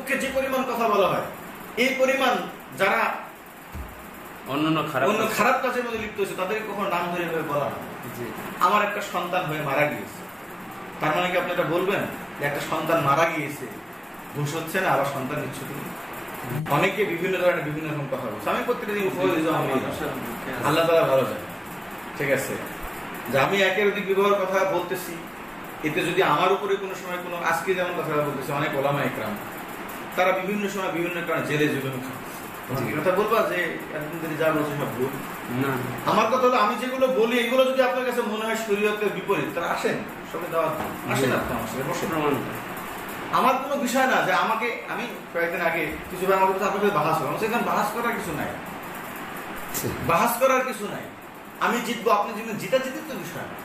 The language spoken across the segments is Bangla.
বিপক্ষে যে পরিমাণ কথা বলা হয়, এই পরিমাণ যারা অন্য খারাপ কাজের মধ্যে লিপ্ত হয়েছে তাদেরকে কখনো নাম ধরে বলা হয়। আমার একটা সন্তান হয়ে মারা গিয়েছে, তার মানে কি আপনি এটা বলবেন যে একটা সন্তান মারা গিয়েছে, ঘুষ হচ্ছে না, আবার সন্তান নিচ্ছে তুমি? অনেকে বিভিন্ন ধরনের বিভিন্ন রকম কথা বলছে। আমি প্রত্যেকটা দিন আল্লাহ তাআলা ভালো জানে, ঠিক আছে, যে আমি একের অধিক বিবাহের কথা বলতেছি, এতে যদি আমার উপরে কোনো সময় কোনো, আজকে যেমন কথা বলতেছে অনেক ওলামা ইকরাম, তারা বিভিন্ন সময় বিভিন্ন কারণে জেলে জুলুম কথা বলবা যে একদিন ধরে যা বলছে সব ভুল। আমার কথা হলো, আমি যেগুলো বলি এগুলো যদি আপনার কাছে মনে হয় শরীয়তের বিপরীত, তারা আসেন, সবাই দাওয়াত আসেন, আপনি আমার সাথে বসে। আমার কোনো বিষয় না যে আমাকে, আমি কয়েকদিন আগে কিছু ভাই আমাকে আপনাদের বাহাস করবো, সেখানে বাহাস করার কিছু নাই, বাহাস করার কিছু নাই। আমি জিতবো, আপনি জিতবেন, জিতা জিতির তো বিষয় না।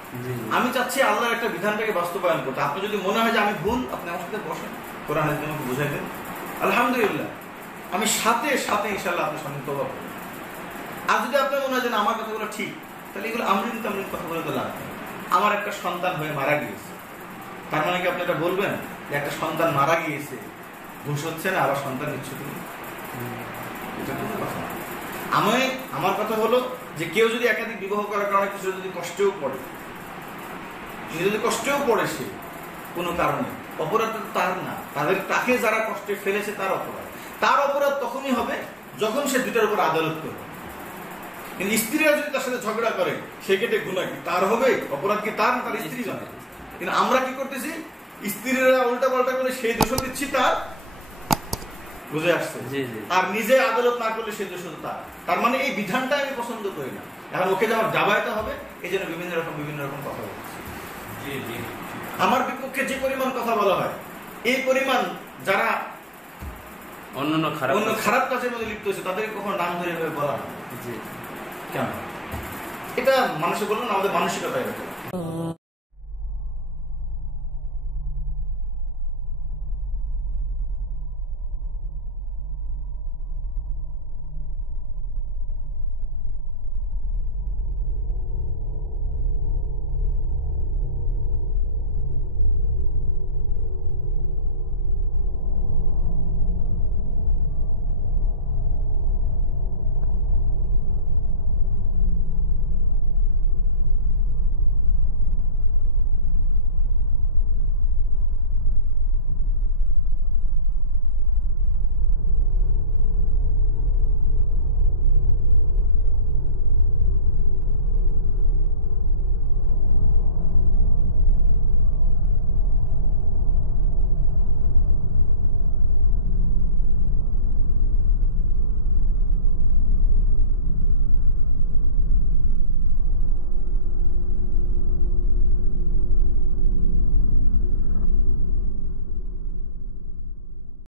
আমি চাচ্ছি আল্লাহর একটা বিধানটাকে বাস্তবায়ন করতে। আপনি যদি মনে হয় যে আমি ভুল, আপনি আমার সাথে বসেন, কোরআন হাদিস আমাকে বুঝাই দেন, আলহামদুলিল্লাহ আমি সাথে সাথে ইনশাআল্লাহ আপনার সঙ্গে তওবা করব। আর যদি আপনার মনে হয় যে আমার কথাগুলো ঠিক, তাহলে এগুলো আমরিন তামরিন কথা বলে তো লাভ নেই। আমার একটা সন্তান হয়ে মারা গিয়েছে, তার মানে কি আপনি এটা বলবেন যে একটা সন্তান মারা গিয়েছে, ঘুষ হচ্ছে না, আবার সন্তান নিচ্ছে তুমি? আমার কথা হলো যে কেউ যদি একাধিক বিবাহ করার কারণে কিছু যদি কষ্টেও পড়ে, সে কোনো কারণে, অপরাধ তার না, তাকে যারা কষ্টে ফেলেছে তার অপরাধ। তার অপরাধ তখনই হবে যখন সে দুটার উপর আদালত করবে। কিন্তু স্ত্রীরা যদি তার সাথে ঝগড়া করে, সেক্ষেত্রে গুনাহ কি তার হবে? অপরাধ কি তার স্ত্রী জানে? কিন্তু আমরা কি করতেছি, স্ত্রীরা উল্টা পাল্টা করে সেই দোষ দিচ্ছি তার, বুঝে আসছে, আর নিজে আদালত না করলে সেই দোষ তার। মানে এই বিধানটা আমি পছন্দ করি না। এখন ওকে যেমন দাবাইতে হবে, এই জন্য বিভিন্ন রকম কথা বলছি। আমার বিপক্ষে যে পরিমাণ কথা বলা হয়, এই পরিমাণ যারা অন্য খারাপ কাজের মধ্যে লিপ্ত হয়েছে তাদেরকে কখনো নাম ধরে বলা হয় কেন? এটা মানুষে বললো না, আমাদের মানসিকতা এরকম।